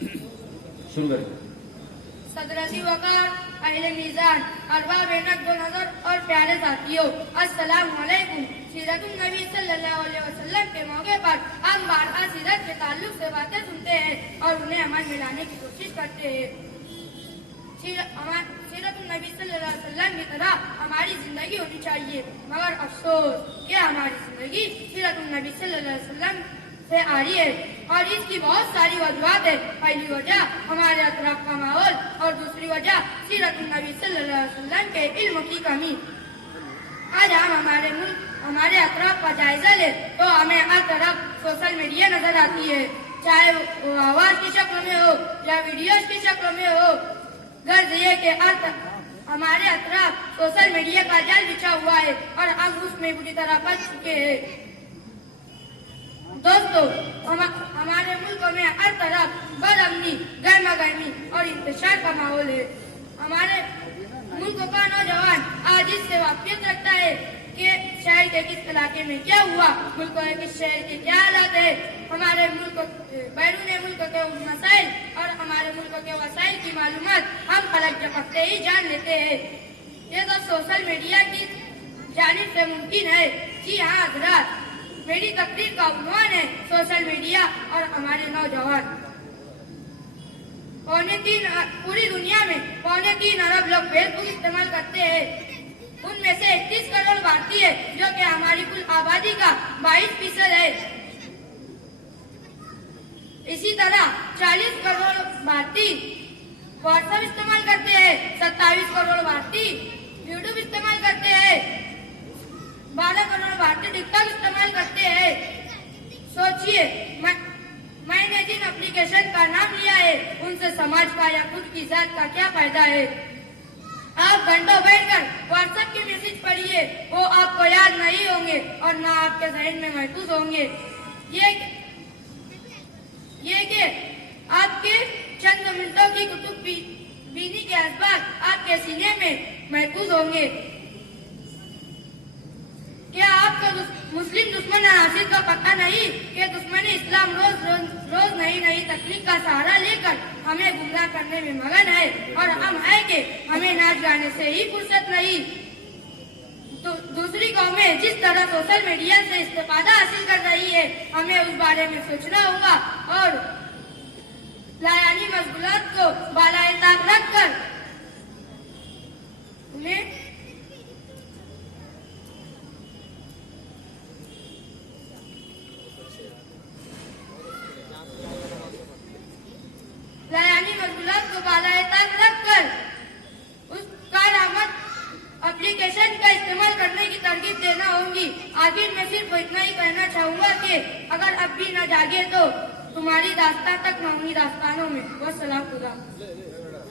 शुरू करें। सदरती वकार, अहले मीज़ान, अरबाब नज़र दो नजर और प्यारे साथियों, अस्सलामु अलैकुम। सीरतुन नबी सल्लल्लाहु अलैहि वसल्लम के मौके पर हम बारहा सीरत के ताल्लुक से बातें सुनते हैं और उन्हें अमल में लाने की कोशिश करते हैं। सीरतुन नबी सल्लल्लाहु अलैहि वसल्लम की तरह हमारी जिंदगी होनी चाहिए, मगर अफसोस कि हमारी जिंदगी सीरतुन नबी सल्लल्लाहु अलैहि वसल्लम से आ रही है और इसकी बहुत सारी वजूहात है। पहली वजह हमारे अतराफ का माहौल और दूसरी वजह सीरतुन नबी सल्लल्लाहु अलैहि वसल्लम के इल्म की कमी। आज हम हमारे अतराफ का जायजा ले तो हमें हर तरफ सोशल मीडिया नजर आती है, चाहे वो आवाज की शक्ल में हो या वीडियोज की शक्ल में हो। गर्ज ये कि हमारे अतराफ सोशल मीडिया का जाल बिछा हुआ है और अब उसमें बुरी तरह फंस चुके हैं। दोस्तों, हमारे मुल्क में हर तरफ बदअमनी, गर्मा गर्मी और इंतशार का माहौल है। हमारे मुल्क का नौजवान आज इससे वाकियत रखता है कि शहर के किस इलाके में क्या हुआ, मुल्क के किस शहर के क्या हालात है। हमारे मुल्क बैरून मुल्क के मसाइल और हमारे मुल्क के वसाइल की मालूमात हम पलक झपकते ही जान लेते हैं। ये तो सोशल मीडिया की जानिब से मुमकिन है। जी हाँ हज़रात, मेरी तकरीर का उन्वान है सोशल मीडिया और हमारे नौजवान। पूरी दुनिया में 3.25 अरब लोग फेसबुक इस्तेमाल करते हैं। उनमें से 31 करोड़ भारतीय जो कि हमारी कुल आबादी का 22% है। इसी तरह 40 करोड़ भारतीय व्हाट्सएप इस्तेमाल करते हैं, 27 करोड़ भारतीय यूट्यूब इस्तेमाल करते हैं, 12 करोड़ भारतीय टिकटॉक इस्तेमाल करते हैं। सोचिए, मैंने जिन एप्लीकेशन का नाम लिया है उनसे समाज का या खुद की जात का क्या फायदा है। आप घंटों बैठकर व्हाट्सएप के मैसेज पढ़िए, वो आपको याद नहीं होंगे और ना आपके जहन में महफूज होंगे। ये कि आपके चंद मिनटों की कुतुब बीनी के असबाब आपके सीने में महफूज होंगे। क्या आपको मुस्लिम दुश्मन हासिल का पता नहीं कि दुश्मन इस्लाम रोज नई तकनीक का सहारा लेकर हमें गुमराह करने में मगन है और हम है कि हमें नाच गाने से ही फुर्सत नहीं। तो दूसरी कौमें जिस तरह सोशल मीडिया से इस्तेफादा हासिल कर रही है, हमें उस बारे में सोचना होगा और लायानी मशगूलात को बालाए ताक रखकर उन्हें उस कारआमद एप्लीकेशन का इस्तेमाल करने की तरकीब देना होगी। आखिर मैं सिर्फ इतना ही कहना चाहूंगा कि अगर अब भी न जागे तो तुम्हारी दास्तां तक ना होंगी दास्तानों में। वस्सलाम खुदा।